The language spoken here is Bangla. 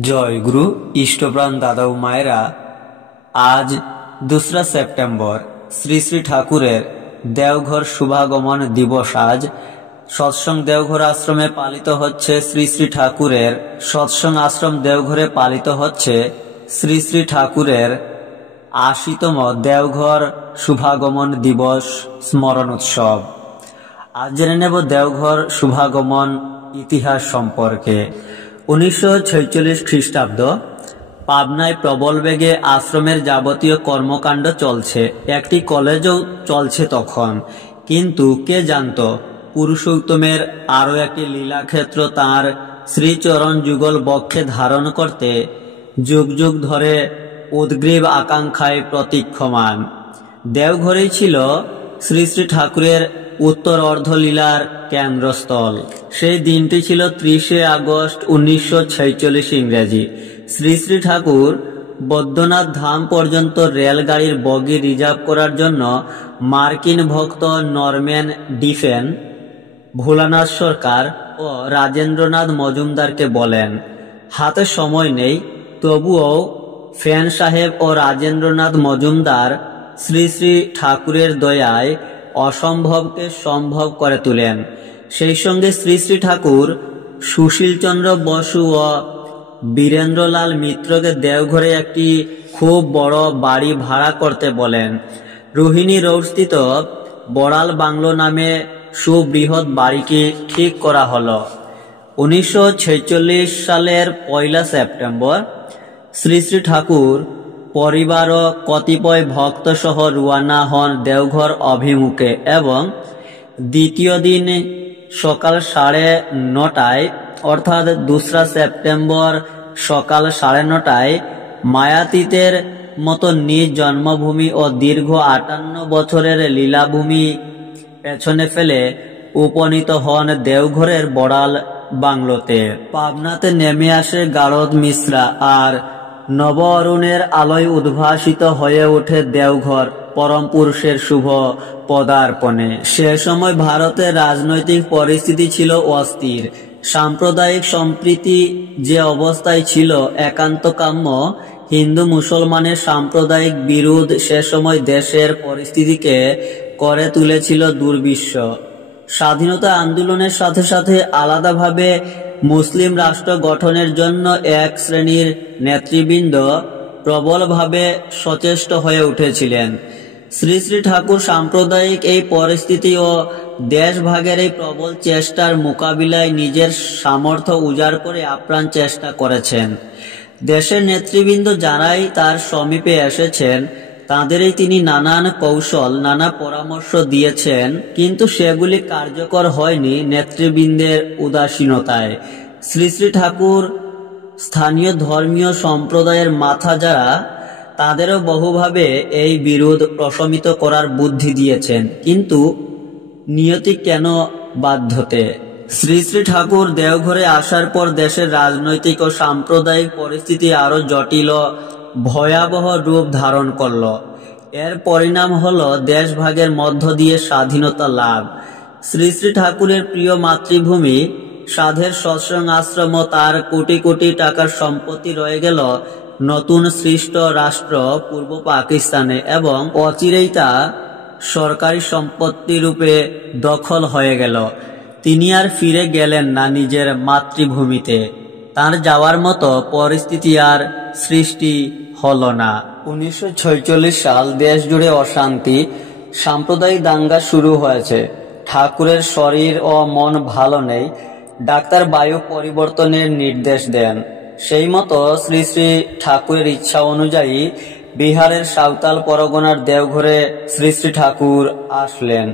জয় গুরু ইষ্টপ্রাণ দাদা ও মায়েরা, আজ 2রা সেপ্টেম্বর শ্রী শ্রী ঠাকুরের দেওঘর শুভাগমন দিবস। আজ সৎসঙ্গ দেওঘর আশ্রমে পালিত হচ্ছে শ্রী শ্রী ঠাকুরের সৎসঙ্গ আশ্রম দেওঘরে পালিত হচ্ছে শ্রী শ্রী ঠাকুরের ৮০তম দেওঘর শুভাগমন দিবস স্মরণ উৎসব। আজ জেনে নেব দেওঘর শুভাগমন ইতিহাস সম্পর্কে। 1946 খ্রিস্টাব্দ পাবনায় প্রবল বেগে আশ্রমের যাবতীয় কর্মকাণ্ড চলছে, একটি কলেজও চলছে তখন। কিন্তু কে জানত পুরুষোত্তমের আরও একটি লীলাক্ষেত্র তাঁর শ্রীচরণ যুগল বক্ষে ধারণ করতে যুগ যুগ ধরে উদ্গ্রীব আকাঙ্ক্ষায় প্রতীক্ষমান। দেওঘরেই ছিল শ্রী শ্রী ঠাকুরের উত্তর অর্ধলীলার কেন্দ্রস্থল। সেই দিনটি ছিল 30শে আগস্ট 1946 ইংরেজি। শ্রী শ্রী ঠাকুর বৈদ্যনাথ ধাম পর্যন্ত রেলগাড়ির বগি রিজার্ভ করার জন্য মার্কিন ভক্ত নরম্যান ডিফেন, ভোলানাথ সরকার ও রাজেন্দ্রনাথ মজুমদারকে বলেন। হাতে সময় নেই, তবুও ফেন সাহেব ও রাজেন্দ্রনাথ মজুমদার শ্রী শ্রী ঠাকুরের দয়ায় অসম্ভবকে সম্ভব করে তোলেন। সেই সঙ্গে শ্রী শ্রী ঠাকুর সুশীলচন্দ্র বসু ও বীরেন্দ্রলাল মিত্রকে দেওঘরে একটি খুব বড় বাড়ি ভাড়া করতে বলেন। রোহিণী রোডস্থিত বড়াল বাংলো নামে সুবৃহৎ বাড়িটি ঠিক করা হলো। 1946 সালের 1 সেপ্টেম্বর শ্রী শ্রী ঠাকুর পরিবার ও কতিপয় ভক্ত সহ রওনা হন দেওঘর অভিমুখে এবং দ্বিতীয় দিন সকাল 9:30 অর্থাৎ 2রা সেপ্টেম্বর সকাল 9:30 মায়াতীতের মতো নিজ জন্মভূমি ও দীর্ঘ 58 বছরের লীলাভূমি পেছনে ফেলে উপনীত হন দেওঘরের বড়াল বাংলোতে। পাবনাতে নেমে আসে গারদ মিশ্রা আর নব অরুণের আলোয় উদ্ভাসিত হয়ে ওঠে দেওঘর পরম পুরুষের শুভ পদার্পণে। সে সময় ভারতের রাজনৈতিক পরিস্থিতি ছিল অস্থির। সাম্প্রদায়িক সম্প্রীতি যে অবস্থায় ছিল একান্ত কাম্য, হিন্দু মুসলমানের সাম্প্রদায়িক বিরোধ সে সময় দেশের পরিস্থিতিকে করে তুলেছিল দুর্বিষহ। স্বাধীনতা আন্দোলনের সাথে সাথে আলাদাভাবে মুসলিম রাষ্ট্র গঠনের জন্য এক শ্রেণীর নেতৃবৃন্দ প্রবলভাবে সচেষ্ট হয়ে উঠেছিলেন। শ্রী শ্রী ঠাকুর সাম্প্রদায়িক এই পরিস্থিতি ও দেশভাগের এই প্রবল চেষ্টার মোকাবিলায় নিজের সামর্থ্য উজাড় করে আপ্রাণ চেষ্টা করেছেন। দেশের নেতৃবৃন্দ যারাই তার সমীপে এসেছেন তাদেরই তিনি নানান কৌশল, নানা পরামর্শ দিয়েছেন, কিন্তু সেগুলি কার্যকর হয়নি নেতৃবৃন্দের উদাসীনতায়। শ্রী শ্রী ঠাকুর স্থানীয় ধর্মীয় সম্প্রদায়ের মাথা যারা, তাদেরও বহুভাবে এই বিরোধ প্রশমিত করার বুদ্ধি দিয়েছেন, কিন্তু নিয়তি কেন বাধ্যতে। শ্রী শ্রী ঠাকুর দেওঘরে আসার পর দেশের রাজনৈতিক ও সাম্প্রদায়িক পরিস্থিতি আরো জটিল ও ভয়াবহ রূপ ধারণ করল। এর পরিণাম হলো দেশভাগের মধ্য দিয়ে স্বাধীনতা লাভ। শ্রী শ্রী ঠাকুরের প্রিয় মাতৃভূমি সাধের সৎসঙ্গ আশ্রম ও তার কোটি কোটি টাকার সম্পত্তি রয়ে গেল নতুন সৃষ্ট রাষ্ট্র পূর্ব পাকিস্তানে এবং অচিরেই তা সরকারি সম্পত্তি রূপে দখল হয়ে গেল। তিনি আর ফিরে গেলেন না নিজের মাতৃভূমিতে। তার যাওয়ার মতো পরিস্থিতি আর সৃষ্টি হলো না। 1946 সাল দেশ জুড়ে অশান্তি, সাম্প্রদায়িক দাঙ্গা শুরু হয়েছে। ঠাকুরের শরীর ও মন ভালো নেই। ডাক্তার বায়ু পরিবর্তনের নির্দেশ দেন। সেই মতো শ্রী শ্রী ঠাকুরের ইচ্ছা অনুযায়ী বিহারের সাঁওতাল পরগনার দেওঘরে শ্রী শ্রী ঠাকুর আসলেন।